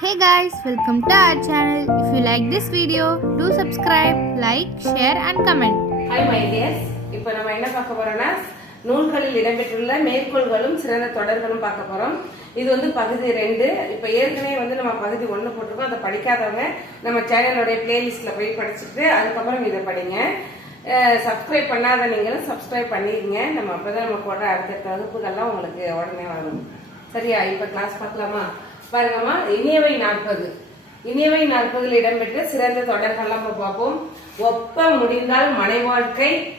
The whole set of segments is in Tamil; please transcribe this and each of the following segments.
Hey guys, welcome to our channel. If you like this video, do subscribe, like, share and comment. Hi my dears இப்போ நம்ம என்ன பார்க்க போறோம்னா நூல்களில் இடம்பெற்றுள்ள மேற்கோள்களும் சிறந்த தொடர்களும் பார்க்க போறோம். இது வந்து பகுதி ரெண்டு. இப்போ ஏற்கனவே வந்து நம்ம பகுதி ஒன்று போட்டிருக்கோம். அதை படிக்காதவங்க நம்ம சேனலோடைய பிளேலிஸ்ட்ல போய் படிச்சுட்டு அதுக்கப்புறம் இதை படிங்க. சப்ஸ்கிரைப் பண்ணாத நீங்களும் சப்ஸ்கிரைப் பண்ணிடுங்க. நம்ம அப்பதான் நம்ம போடுற அடுத்த வகுப்புகள்லாம் உங்களுக்கு உடனே வரும். சரியா? இப்போ கிளாஸ் பார்க்கலாமா? பாருங்கம்மா இனியவை நாற்பது. இனியவை நாற்பதில் இடம்பெற்ற சிறந்த தொடர்கள்லாம் பார்ப்போம். ஒப்ப முடிந்தால் மனை வாழ்க்கை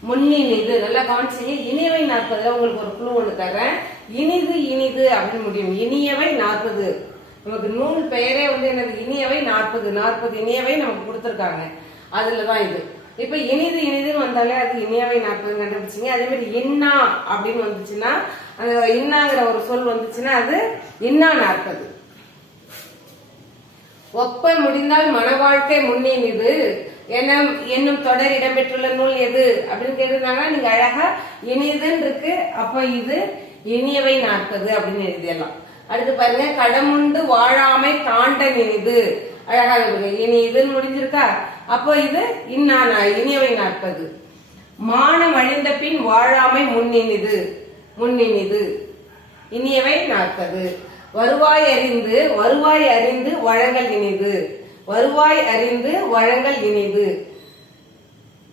முன்னினிது நல்லா கவனிச்சிங்க. இனியவை நாற்பதுல உங்களுக்கு ஒரு குழு ஒன்று தர்றேன். இனிது இனிது அப்படின்னு முடியும். இனியவை நாற்பது. நமக்கு நூல் பெயரே வந்து என்னது? இனியவை நாற்பது. நாற்பது இனியவை நமக்கு கொடுத்துருக்காங்க. அதில் தான் இது. இப்ப இனிது இனிதுன்னு வந்தாலே அது இனியவை நாற்பது கண்டுபிடிச்சிங்க. அதே மாதிரி இன்னா அப்படின்னு வந்துச்சுன்னா இன்னாங்கிற ஒரு சொல் வந்துச்சுன்னா அது இன்னா நாற்பது ஒப்ப முடிந்தால் மனவாழ்க்கை முன்னினிது என என்னும் தொடர் இடம்பெற்றுள்ள நூல் எது? அப்படின்னு கேட்டிருந்தாங்கன்னா நீங்க அழகா இனிதுன்னு இருக்கு அப்ப இது இனியவை நாற்பது அப்படின்னு எழுதிடலாம். அடுத்து பாருங்க கடமுண்டு வாழாமை தாண்ட இனிது அழகா இருக்கு. இனி இதுன்னு முடிஞ்சிருக்கா? அப்போ இது இன்னா இனியவை நாற்பது. மானம் அழிந்த பின் வாழாமை முன்னினிது. முன்னினிது. இனியவை நாற்பது வருவாய் அறிந்து வருவாய் அறிந்து வழங்கல் இனிது. வருவாய் அறிந்து வழங்கல் இனிது.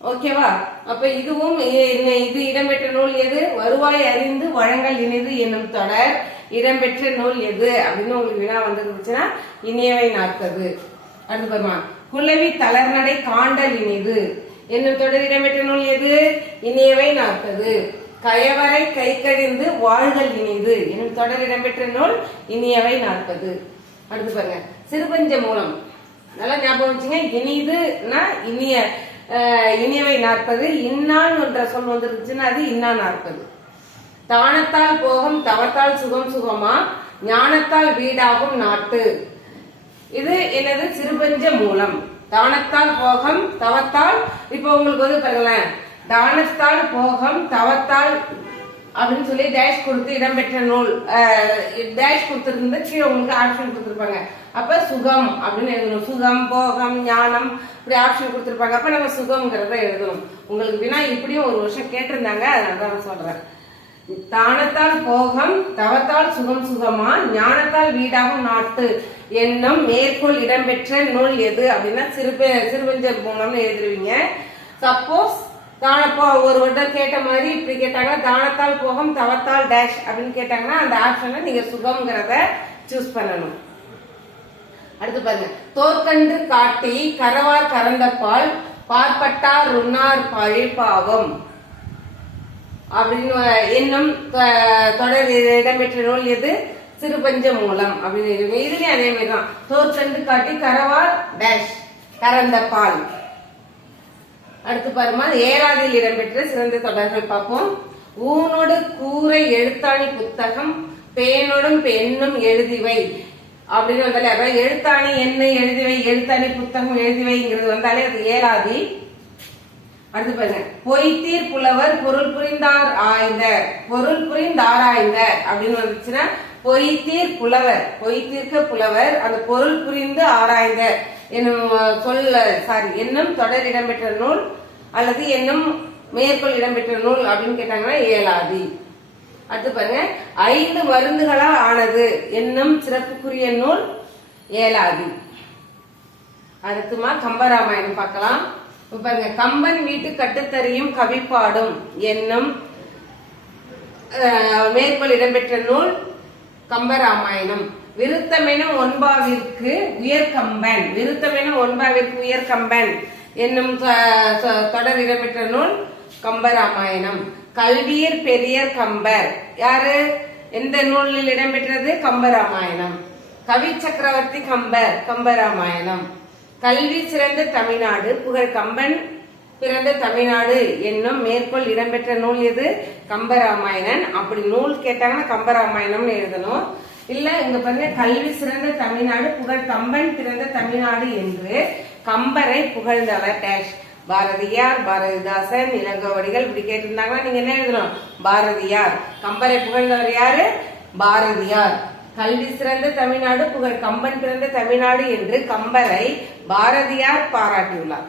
ஓகேவா? அப்ப இதுவும் இ- இது இடம்பெற்ற நூல் எது? வருவாய் அறிந்து வழங்கல் இனிது என்னும் தொடர் இடம்பெற்ற நூல் எது? அப்படின்னு உங்களுக்கு வினா வந்துருந்துச்சுன்னா இனியவை நாற்பது அடுத்து பாருமா. குலவி தளர்நடை காண்டல் இனிது. என்னும் தொடர் இடம்பெற்ற நூல் எது? இனியவை நாற்பது கயவரை கை கடிந்து வாழ்தல் இனிது. என்னும் தொடர் இடம்பெற்ற நூல் இனியவை நாற்பது. அடுத்து பாருங்க. சிறுபஞ்ச மூலம். நல்லா ஞாபகம் வச்சுங்க. இனிதுன்னா இனிய இனியவை நாற்பது. இன்னான் என்ற சொல் வந்துருச்சுன்னா அது இன்னா நாற்பது. தானத்தால் போகும் தவத்தால் சுகம் சுகமா? ஞானத்தால் வீடாகும் நாட்டு. இது என்னது? சிறுபஞ்ச மூலம். தானத்தால் போகம் தவத்தால் இப்போ உங்களுக்கு வந்து பாருங்களேன். தானத்தால் போகம் தவத்தால் அப்படின்னு சொல்லி டேஷ் கொடுத்து இடம்பெற்ற நூல். டேஷ் கொடுத்துருந்து கீழே உங்களுக்கு ஆப்ஷன் கொடுத்துருப்பாங்க. அப்ப சுகம் அப்படின்னு எழுதணும். சுகம் போகம் ஞானம் இப்படி ஆப்ஷன் கொடுத்துருப்பாங்க. அப்ப நம்ம சுகம்ங்கிறத எழுதணும். உங்களுக்கு வினா இப்படியும் ஒரு வருஷம் கேட்டிருந்தாங்க அதனால தான் நான் சொல்றேன். தானத்தால் போகம் தவத்தால் சுகம் சுகமா ஞானத்தால் வீடாகும் நாட்டு என்னும் மேற்கோள் இடம்பெற்ற நூல் எது அப்படின்னா சிறுபெ சிறுவஞ்சர் மூலம்னு எழுதுருவீங்க. சப்போஸ் தானப்போ ஒரு வருடம் கேட்ட மாதிரி இப்படி கேட்டாங்கன்னா தானத்தால் போகம் தவத்தால் டேஷ் அப்படின்னு கேட்டாங்கன்னா அந்த ஆப்ஷனை நீங்க சுகம்ங்கிறத சூஸ் பண்ணணும். அடுத்து பாருங்க. தோற்கண்டு காட்டி கரவார் கறந்தப்பால் பார்ப்பட்டார் உன்னார் பழிப்பாவம் அப்படின்னு என்னும் தொடர் இடம்பெற்ற நூல் எது? சிறுபஞ்ச மூலம் அப்படின்னு இதுலயும் அதே மாதிரி தான் தோற்கண்டு காட்டி கரவார் டேஷ் கறந்த பால் அடுத்து பாருமா ஏராதில் இடம்பெற்ற சிறந்த தொடர்கள் பார்ப்போம். ஊனோடு கூரை எழுத்தாணி புத்தகம் பேனோடும் பெண்ணும் எழுதிவை. அப்படின்னு வந்தாலே அதான் எழுத்தாணி என்ன எழுதிவை எழுத்தாணி புத்தகம் எழுதிவைங்கிறது வந்தாலே அது ஏலாதி அடுத்து பாருங்க பொய்த்தீர் புலவர் பொருள் புரிந்தார் ஆய்ந்த பொருள் புரிந்தாராய்ந்த அப்படின்னு வந்துச்சுன்னா பொய்த்தீர் புலவர். பொய்த்தீர்க்க புலவர் அந்த பொருள் புரிந்து ஆராய்ந்த என்னும் சொல்ல சாரி என்னும் தொடர் இடம்பெற்ற நூல் அல்லது என்னும் மேற்கோள் இடம்பெற்ற நூல் அப்படின்னு கேட்டாங்கன்னா ஏலாதி அடுத்து பாருங்க. ஐந்து மருந்துகளால் ஆனது என்னும் சிறப்புக்குரிய நூல் ஏலாதி அடுத்துமா கம்பராமாயணம் பார்க்கலாம். பாருங்க. கம்பன் வீட்டு கட்டுத்தறியும் கவிப்பாடும் என்னும் மேற்கொள் மேற்கோள் இடம்பெற்ற நூல் கம்பராமாயணம். விருத்தமெனும் ஒன்பாவிற்கு உயர்கம்பன். விருத்தமெனும் ஒன்பாவிற்கு உயர்கம்பன் என்னும் தொடர் இடம்பெற்ற நூல் கம்பராமாயணம். கல்வியர் பெரியர் கம்பர். யாரு? எந்த நூலில் இடம்பெற்றது? கம்பராமாயணம். கவி சக்கரவர்த்தி கம்பர் கம்பராமாயணம். கல்வி சிறந்த தமிழ்நாடு புகழ் கம்பன் பிறந்த தமிழ்நாடு என்னும் மேற்கோள் இடம்பெற்ற நூல் எது? கம்பராமாயணன். அப்படி நூல் கேட்டாங்கன்னா கம்பராமாயணம்னு எழுதணும். இல்ல இங்க பாருங்க கல்வி சிறந்த தமிழ்நாடு புகழ் கம்பன் பிறந்த தமிழ்நாடு என்று கம்பரை புகழ்ந்தவர் டேஷ். பாரதியார் பாரதிதாசன் இளங்கோவடிகள் இப்படி கேட்டிருந்தாங்கன்னா நீங்க என்ன எழுதணும்? பாரதியார். கம்பரை புகழ்ந்தவர் யாரு? பாரதியார். கல்வி சிறந்த தமிழ்நாடு புகழ் கம்பன் பிறந்த தமிழ்நாடு என்று கம்பரை பாரதியார் பாராட்டியுள்ளார்.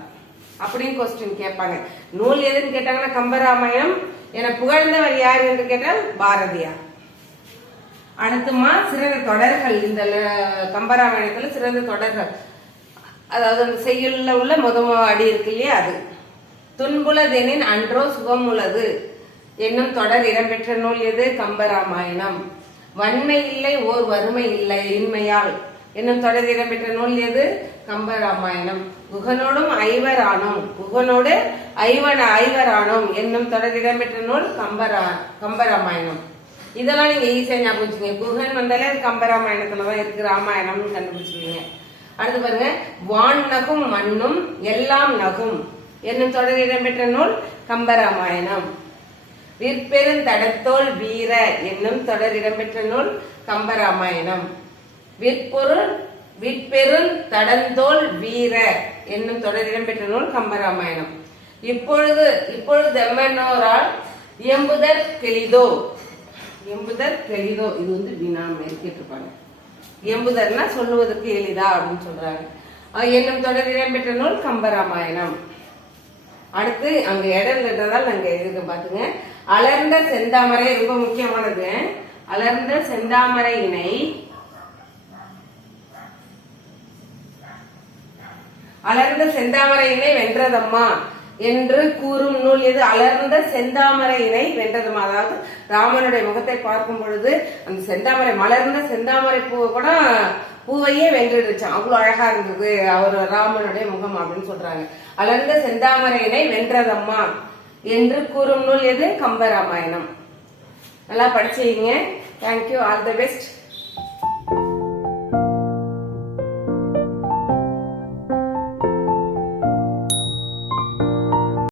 அப்படின்னு கொஸ்டின் கேட்பாங்க. நூல் எதுன்னு கேட்டாங்கன்னா கம்பராமாயணம். என புகழ்ந்தவர் யார் என்று கேட்டால் பாரதியார். அடுத்துமா சிறந்த தொடர்கள். இந்த கம்பராமாயணத்துல சிறந்த தொடர்கள். அதாவது அந்த செய்யுள்ல உள்ள முத அடி இருக்கு இல்லையா அது. துன்புலதெனின் அன்றோ சுகம் உள்ளது என்னும் தொடர் இடம்பெற்ற நூல் எது? கம்பராமாயணம். வன்மை இல்லை ஓர் வறுமை இல்லை இன்மையால். என்னும் தொடர் இடம்பெற்ற நூல் எது? கம்பராமாயணம். குகனோடும் ஐவரானோம் குகனோடு ஐவன் ஐவரானோம் என்னும் தொடர் இடம்பெற்ற நூல் கம்பரா கம்பராமாயணம். இதெல்லாம் நீங்க ஈஸியா ஞாபகம் வச்சுக்கோங்க குகன் வந்தாலே அது கம்பராமாயணத்துல தான் இருக்கு ராமாயணம்னு கண்டுபிடிச்சிருவீங்க. அடுத்து பாருங்க. வான் நகும் மண்ணும் எல்லாம் நகும் என்னும் தொடர் இடம்பெற்ற நூல் கம்பராமாயணம். விற்பெருந்தடத்தோல் வீர என்னும் தொடர் இடம்பெற்ற நூல் கம்பராமாயணம். விற்பொருள் விற்பெருந் தடந்தோல் வீர என்னும் தொடர் இடம்பெற்ற நூல் கம்பராமாயணம். இப்பொழுது இப்பொழுது எம்மனோரால் எம்புதற் கெளிதோ? எம்புதற் கெளிதோ? இது வந்து வினாம கேட்டிருப்பாங்க. எம்புதர்னா சொல்லுவதற்கு எளிதா அப்படின்னு சொல்றாங்க. என்னும் தொடர் இடம்பெற்ற நூல் கம்பராமாயணம். அடுத்து அங்க இடம் இல்லைன்றதால் அங்க இருக்கு பாத்துங்க. அலர்ந்த செந்தாமரை ரொம்ப முக்கியமானது. அலர்ந்த செந்தாமரை அலர்ந்த செந்தாமரையினை வென்றதம்மா என்று கூறும் நூல் எது? அலர்ந்த செந்தாமரையினை வென்றதுமா? அதாவது ராமனுடைய முகத்தை பார்க்கும் பொழுது அந்த செந்தாமரை மலர்ந்த செந்தாமரை பூ கூட பூவையே வென்றுடுச்சான் அவ்வளோ அழகா இருந்தது. அவர் ராமனுடைய முகம் அப்படின்னு சொல்றாங்க. அலர்ந்த செந்தாமரையினை வென்றதம்மா என்று கூறும் நூல் எது? கம்பராமாயணம். நல்லா படிச்சீங்க தேங்க்யூ ஆல் த பெஸ்ட்